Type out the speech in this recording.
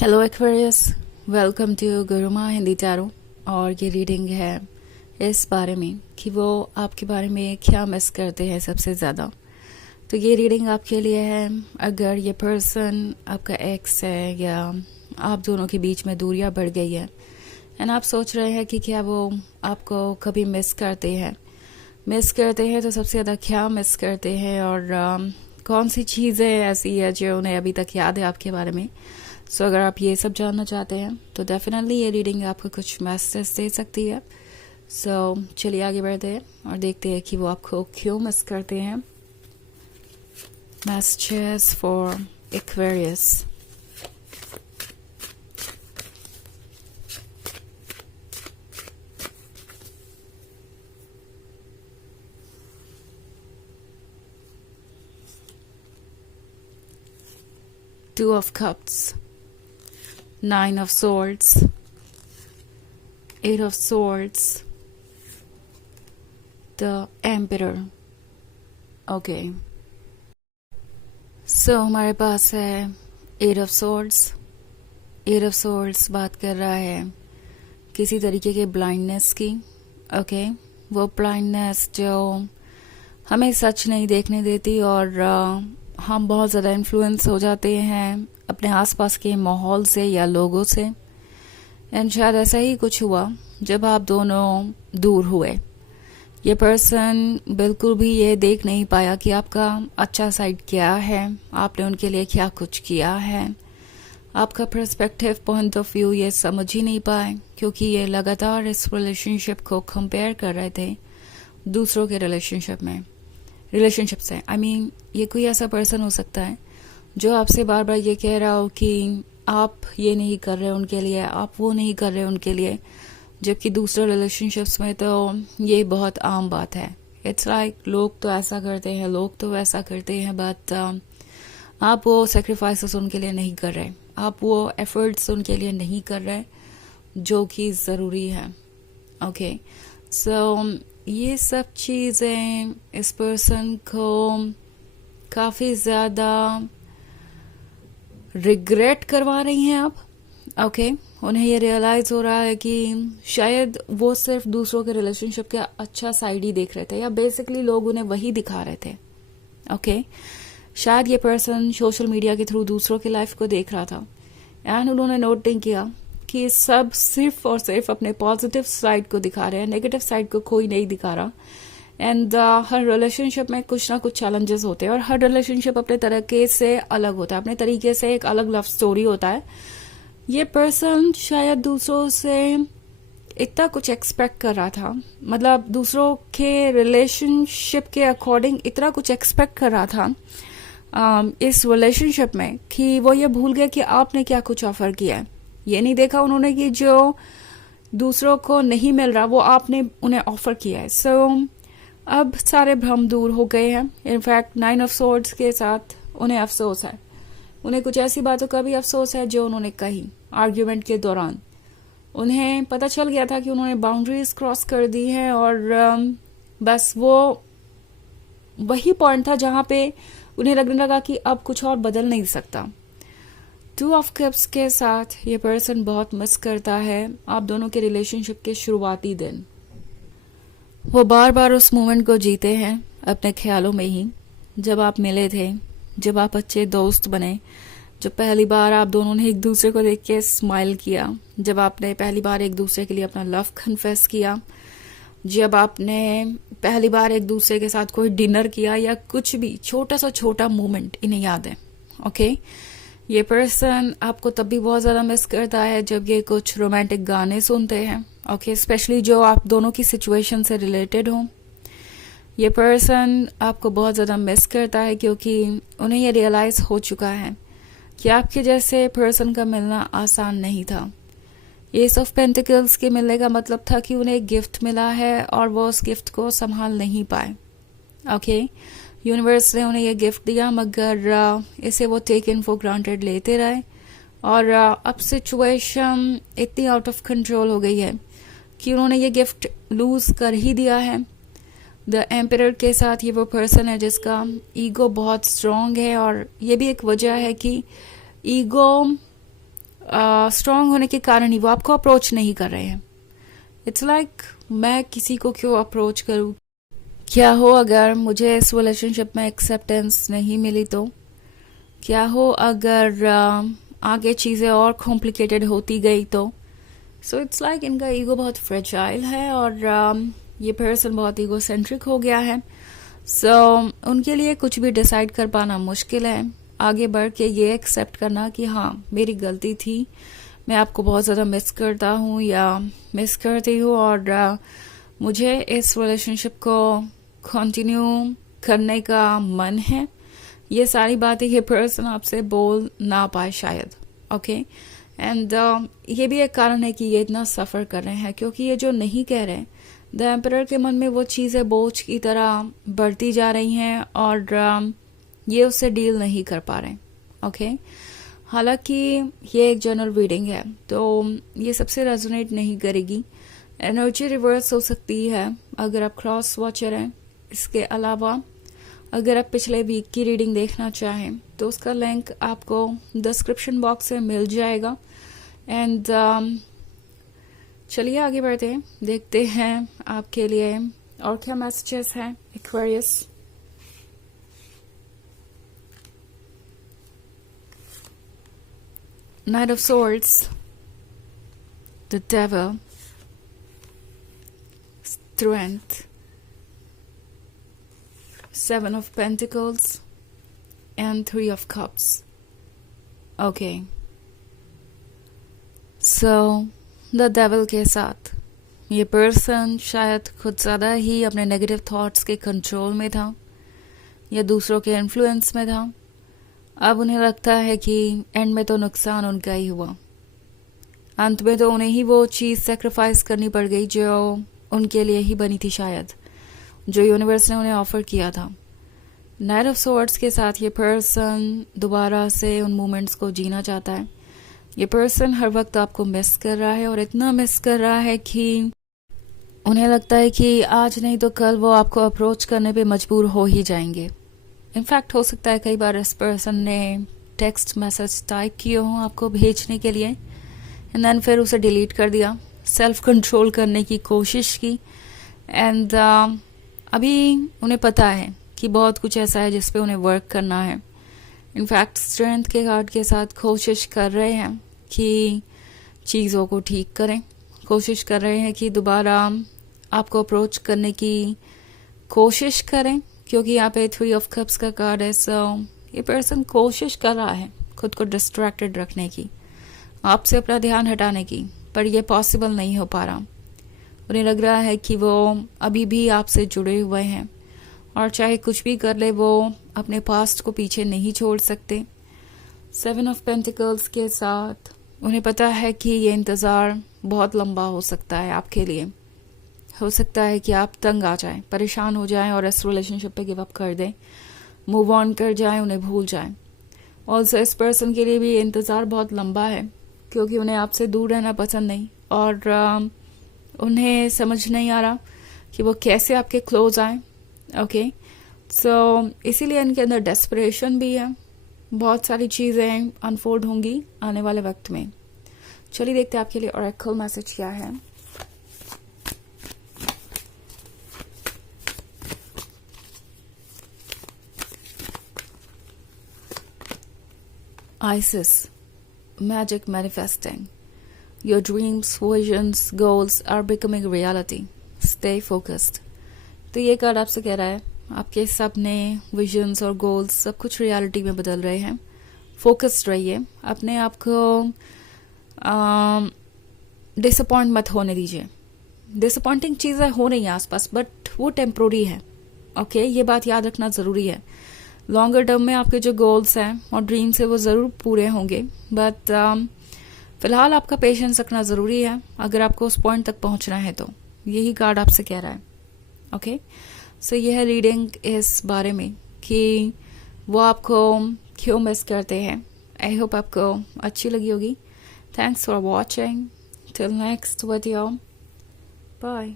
Hello Aquarius, welcome to Guruma Hindi tarot. और ये reading है इस बारे में कि वो आपके बारे में क्या मिस करते हैं सबसे ज़्यादा। तो ये रीडिंग आपके लिए है अगर ये पर्सन आपका एक्स है या आप दोनों के बीच में दूरियां बढ़ गई है एंड आप सोच रहे हैं कि क्या वो आपको कभी मिस करते हैं तो सबसे ज़्यादा क्या मिस करते हैं और कौन सी चीज़ें ऐसी है जो उन्हें अभी तक याद है आपके बारे में। सो अगर आप ये सब जानना चाहते हैं तो डेफिनेटली ये रीडिंग आपको कुछ मैसेज दे सकती है। सो चलिए आगे बढ़ते हैं और देखते हैं कि वो आपको क्यों मिस करते हैं। Messages for Aquarius. Two of Cups, Nine of Swords, Eight of Swords, the Emperor. Okay, so हमारे पास है eight of swords. Eight of swords बात कर रहा है किसी तरीके के ब्लाइंडनेस की। ओके, वो ब्लाइंडनेस जो हमें सच नहीं देखने देती और हम बहुत ज़्यादा इन्फ्लुएंस हो जाते हैं अपने आसपास के माहौल से या लोगों से। एंड शायद ऐसा ही कुछ हुआ जब आप दोनों दूर हुए। ये पर्सन बिल्कुल भी ये देख नहीं पाया कि आपका अच्छा साइड क्या है, आपने उनके लिए क्या कुछ किया है, आपका पर्सपेक्टिव पॉइंट ऑफ व्यू ये समझ ही नहीं पाए, क्योंकि ये लगातार इस रिलेशनशिप को कंपेयर कर रहे थे दूसरों के रिलेशनशिप से। आई मीन ये कोई ऐसा पर्सन हो सकता है जो आपसे बार बार ये कह रहा हो कि आप ये नहीं कर रहे उनके लिए, आप वो नहीं कर रहे उनके लिए, जबकि दूसरे रिलेशनशिप्स में तो ये बहुत आम बात है। इट्स लाइक लोग तो ऐसा करते हैं, लोग तो वैसा करते हैं, बट आप वो सेक्रीफाइसेस उनके लिए नहीं कर रहे, आप वो एफर्ट्स उनके लिए नहीं कर रहे जो कि ज़रूरी है। ओके, सो ये सब चीज़ें इस पर्सन को काफ़ी ज़्यादा रिग्रेट करवा रही हैं अब। ओके, उन्हें ये रियलाइज़ हो रहा है कि शायद वो सिर्फ दूसरों के रिलेशनशिप का अच्छा साइड ही देख रहे थे, या बेसिकली लोग उन्हें वही दिखा रहे थे। ओके, शायद ये पर्सन सोशल मीडिया के थ्रू दूसरों की लाइफ को देख रहा था एंड उन्होंने नोट नहीं किया कि सब सिर्फ और सिर्फ अपने पॉजिटिव साइड को दिखा रहे हैं, नेगेटिव साइड को कोई नहीं दिखा रहा। एंड हर रिलेशनशिप में कुछ ना कुछ चैलेंजेस होते हैं और हर रिलेशनशिप अपने तरीके से अलग होता है, अपने तरीके से एक अलग लव स्टोरी होता है। ये पर्सन शायद दूसरों से इतना कुछ एक्सपेक्ट कर रहा था, मतलब दूसरों के रिलेशनशिप के अकॉर्डिंग इतना कुछ एक्सपेक्ट कर रहा था इस रिलेशनशिप में कि वो ये भूल गए कि आपने क्या कुछ ऑफर किया है। ये नहीं देखा उन्होंने कि जो दूसरों को नहीं मिल रहा वो आपने उन्हें ऑफर किया है। सो अब सारे भ्रम दूर हो गए हैं। इनफैक्ट नाइन ऑफ सोर्ड्स के साथ उन्हें अफसोस है, उन्हें कुछ ऐसी बातों का भी अफसोस है जो उन्होंने कही आर्ग्यूमेंट के दौरान। उन्हें पता चल गया था कि उन्होंने बाउंड्रीज क्रॉस कर दी हैं और बस वो वही पॉइंट था जहां पे उन्हें लगने लगा कि अब कुछ और बदल नहीं सकता। टू ऑफ कप्स के साथ ये पर्सन बहुत मिस करता है आप दोनों के रिलेशनशिप के शुरुआती दिन। वो बार बार उस मोमेंट को जीते हैं अपने ख्यालों में ही, जब आप मिले थे, जब आप अच्छे दोस्त बने, जब पहली बार आप दोनों ने एक दूसरे को देख के स्माइल किया, जब आपने पहली बार एक दूसरे के लिए अपना लव कन्फेस किया, जब आपने पहली बार एक दूसरे के साथ कोई डिनर किया, या कुछ भी छोटा सा छोटा मोमेंट इन्हें याद है। ओके, ये पर्सन आपको तब भी बहुत ज़्यादा मिस करता है जब ये कुछ रोमांटिक गाने सुनते हैं। ओके, स्पेशली जो आप दोनों की सिचुएशन से रिलेटेड हो। ये पर्सन आपको बहुत ज़्यादा मिस करता है क्योंकि उन्हें ये रियलाइज़ हो चुका है कि आपके जैसे पर्सन का मिलना आसान नहीं था। एस ऑफ पेंटिकल्स के मिलने का मतलब था कि उन्हें एक गिफ्ट मिला है और वो उस गिफ्ट को संभाल नहीं पाए। ओके, यूनिवर्स ने उन्हें ये गिफ्ट दिया मगर इसे वो टेक इन फॉर ग्रांटेड लेते रहे और अब सिचुएशन इतनी आउट ऑफ कंट्रोल हो गई है कि उन्होंने ये गिफ्ट लूज कर ही दिया है। द एम्परर के साथ ये वो पर्सन है जिसका ईगो बहुत स्ट्रांग है और ये भी एक वजह है कि ईगो स्ट्रांग होने के कारण ही वो आपको अप्रोच नहीं कर रहे हैं. इट्स लाइक मैं किसी को क्यों अप्रोच करूं? क्या हो अगर मुझे इस रिलेशनशिप में एक्सेप्टेंस नहीं मिली तो? क्या हो अगर आगे चीज़ें और कॉम्प्लिकेटेड होती गई तो? सो इट्स लाइक इनका ईगो बहुत फ्रेजाइल है और ये पर्सन बहुत ईगो सेंट्रिक हो गया है. सो उनके लिए कुछ भी डिसाइड कर पाना मुश्किल है. आगे बढ़ के ये एक्सेप्ट करना कि हाँ मेरी गलती थी, मैं आपको बहुत ज़्यादा मिस करता हूँ या मिस करती हूँ और मुझे इस रिलेशनशिप को कंटिन्यू करने का मन है. ये सारी बातें ये पर्सन आपसे बोल ना पाए शायद. ओके एंड ये भी एक कारण है कि ये इतना सफ़र कर रहे हैं, क्योंकि ये जो नहीं कह रहे द एम्परर के मन में वो चीज़ें बोझ की तरह बढ़ती जा रही हैं और ये उससे डील नहीं कर पा रहे. ओके हालांकि ये एक जनरल रीडिंग है तो ये सबसे रेजोनेट नहीं करेगी. एनर्जी रिवर्स हो सकती है अगर आप क्रॉस वॉचर हैं. इसके अलावा अगर आप पिछले वीक की रीडिंग देखना चाहें तो उसका लिंक आपको डिस्क्रिप्शन बॉक्स में मिल जाएगा. एंड चलिए आगे बढ़ते हैं, देखते हैं आपके लिए और क्या मैसेजेस हैं. Aquarius, Knight of Swords, the Devil, Strength, Seven of Pentacles, and Three of Cups. Okay. So, the Devil के साथ ये पर्सन शायद खुद ज़्यादा ही अपने नेगेटिव थॉट्स के कंट्रोल में था या दूसरों के इन्फ्लुएंस में था. अब उन्हें लगता है कि एंड में तो नुकसान उनका ही हुआ. अंत में तो उन्हें ही वो चीज़ सेक्रीफाइस करनी पड़ गई जो उनके लिए ही बनी थी शायद, जो यूनिवर्स ने उन्हें ऑफर किया था. नाइट ऑफ सॉर्ड्स के साथ ये पर्सन दोबारा से उन मोमेंट्स को जीना चाहता है. ये पर्सन हर वक्त आपको मिस कर रहा है और इतना मिस कर रहा है कि उन्हें लगता है कि आज नहीं तो कल वो आपको अप्रोच करने पे मजबूर हो ही जाएंगे. इनफैक्ट हो सकता है कई बार इस पर्सन ने टेक्स्ट मैसेज टाइप किए हों आपको भेजने के लिए एंड देन फिर उसे डिलीट कर दिया, सेल्फ कंट्रोल करने की कोशिश की. एंड अभी उन्हें पता है कि बहुत कुछ ऐसा है जिस पे उन्हें वर्क करना है. इनफैक्ट स्ट्रेंथ के कार्ड के साथ कोशिश कर रहे हैं कि चीज़ों को ठीक करें, कोशिश कर रहे हैं कि दोबारा आपको अप्रोच करने की कोशिश करें, क्योंकि यहाँ पे थ्री ऑफ कप्स का कार्ड है. सो ये पर्सन कोशिश कर रहा है खुद को डिस्ट्रैक्टेड रखने की, आपसे अपना ध्यान हटाने की, पर यह पॉसिबल नहीं हो पा रहा. उन्हें लग रहा है कि वो अभी भी आपसे जुड़े हुए हैं और चाहे कुछ भी कर ले वो अपने पास्ट को पीछे नहीं छोड़ सकते. सेवन ऑफ पेंटिकल्स के साथ उन्हें पता है कि ये इंतज़ार बहुत लंबा हो सकता है आपके लिए. हो सकता है कि आप तंग आ जाएं, परेशान हो जाएं और इस रिलेशनशिप पे गिव अप कर दें, मूव ऑन कर जाएं, उन्हें भूल जाएं. ऑल्सो इस पर्सन के लिए भी इंतज़ार बहुत लंबा है, क्योंकि उन्हें आपसे दूर रहना पसंद नहीं और उन्हें समझ नहीं आ रहा कि वो कैसे आपके क्लोज आए. ओके सो इसीलिए इनके अंदर डेस्परेशन भी है. बहुत सारी चीज़ें अनफोल्ड होंगी आने वाले वक्त में. चलिए देखते हैं आपके लिए ऑरेकल मैसेज क्या है. Isis, magic manifesting. Your dreams, visions, goals are becoming reality. Stay focused. तो ये कार्ड आपसे कह रहा है आपके सपने, विजन्स और गोल्स सब कुछ रियलिटी में बदल रहे हैं. फोकस्ड रहिए, अपने आप को डिसअपॉइंट मत होने दीजिए. डिसअपॉइंटिंग चीज़ें हो रही हैं आसपास, बट वो टेम्प्रोरी है. ओके ये बात याद रखना ज़रूरी है. लॉन्गर टर्म में आपके जो गोल्स हैं और ड्रीम्स है वो ज़रूर पूरे होंगे, बट फिलहाल आपका पेशेंस रखना ज़रूरी है अगर आपको उस पॉइंट तक पहुंचना है तो. यही कार्ड आपसे कह रहा है. ओके सो यह है रीडिंग इस बारे में कि वो आपको क्यों मिस करते हैं. आई होप आपको अच्छी लगी होगी. Thanks for watching. Till next video. Bye.